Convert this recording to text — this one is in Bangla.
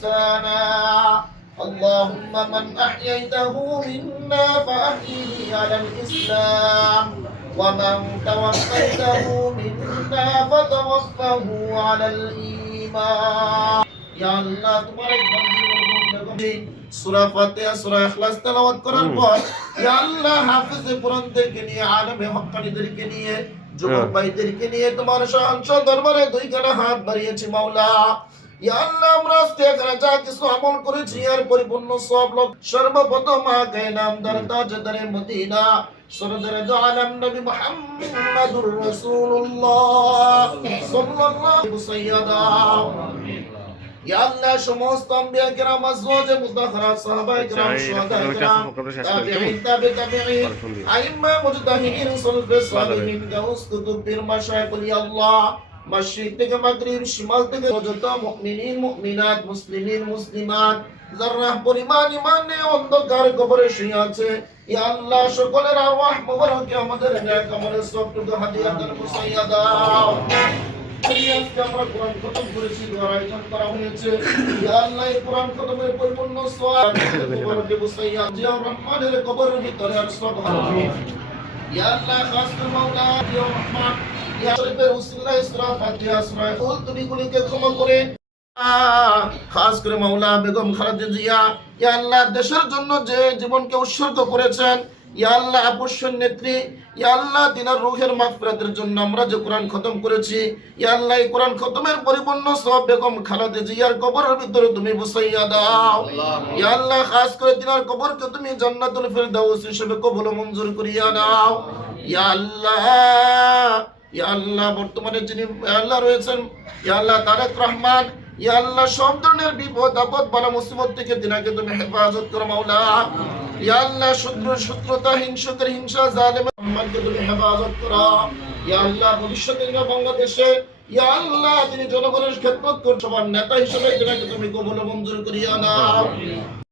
إحسانا اللهم من أحييته منا فأحيه على الإسلام ومن توفيته منا فتوفه على الإيمان يا الله تبارك বন্ধু সূরা ফাতিহা সূরা ইখলাস তেলাওয়াত করার পর ইয়া আল্লাহ হাফেজে কোরআনদেরকে নিয়ে আলেমে হক্কানীদেরকে নিয়ে যুবক হ্যাঁ। ভাইদেরকে নিয়ে তোমার শাহানশাহ দরবারে দুই খানা হাত বাড়িয়েছি মাওলা ইয়া আমরা আজকে এখানে যা কিছু আমল করেছি আর পরিপূর্ণ সব লোক সর্বপ্রথম আগে নামদার তাজদারে মদিনা সরদার দো নবী মুহাম্মাদুর রাসূলুল্লাহ সাল্লাল্লাহু সাইয়্যিদা আল্লাহ সমস্ত আম্বিয়া কিরাম আজওয়াজে মুতাহহারাত সাহাবায়ে কিরাম শুহাদায়ে একটা কিরাম প্রোগ্রামটা শেষ করি, তাবিঈন কেমন? তাবে তাবিঈন পরে ফোন দিও। আইম্মা মুজতাহিদিন সুলফে সালিহিন গাউস কুতুব পীর মাশায়েখুল আল্লাহ মাশরিক থেকে মাগরিব, শিমাল থেকে যত মুমিনিন, মুমিনাত, মুসলিমিন, মুসলিমাত। যারা পরিমাণ ইমান অন্ধকার কবরে শুয়ে আছে ইয়া আল্লাহ সকলের আমাদের নেক মুসাইয়া দাও। হয়েছে। পরিপূর্ণ আর ইয়া শরীফের খাস করে মাওলা বেগম খালেদা ইয়া আল্লাহ দেশের জন্য যে জীবনকে উৎসর্গ করেছেন, ইয়া আল্লাহ অবশ্যই নেত্রী, ইয়া আল্লাহ তিনার রুহের মাগফিরাতের জন্য আমরা যে কোরআন খতম করেছি, ইয়া আল্লাহ কোরআন খতমের পরিপূর্ণ সব বেগম খালেদা জিয়ার কবরের ভিতরে তুমি বসাইয়া দাও। ইয়া আল্লাহ খাস করে তিনার কবরকে তুমি জান্নাতুল ফেরদাউস হিসেবে কবুল মঞ্জুর করিয়া দাও। ইয়া আল্লাহ ইয়া আল্লাহ, বর্তমানে যিনি আল্লাহ রয়েছেন, ইয়া আল্লাহ তারেক রহমান, ইয়া আল্লাহ সব ধরনের বিপদ, আপদ, বালা, মুসিবত থেকে তিনাকে তুমি হেফাজত করো, মাওলা। ইয়া আল্লাহ শত্রু, শত্রুতা, হিংসকের হিংসা জালেম রহমানকে তুমি হেফাজত করো। ইয়া আল্লাহ ভবিষ্যতে বাংলাদেশে, ইয়া আল্লাহ তিনি জনগণের খেদমত করছ নেতা হিসেবে তিনাকে তুমি কবুল মঞ্জুর করিয়া নাও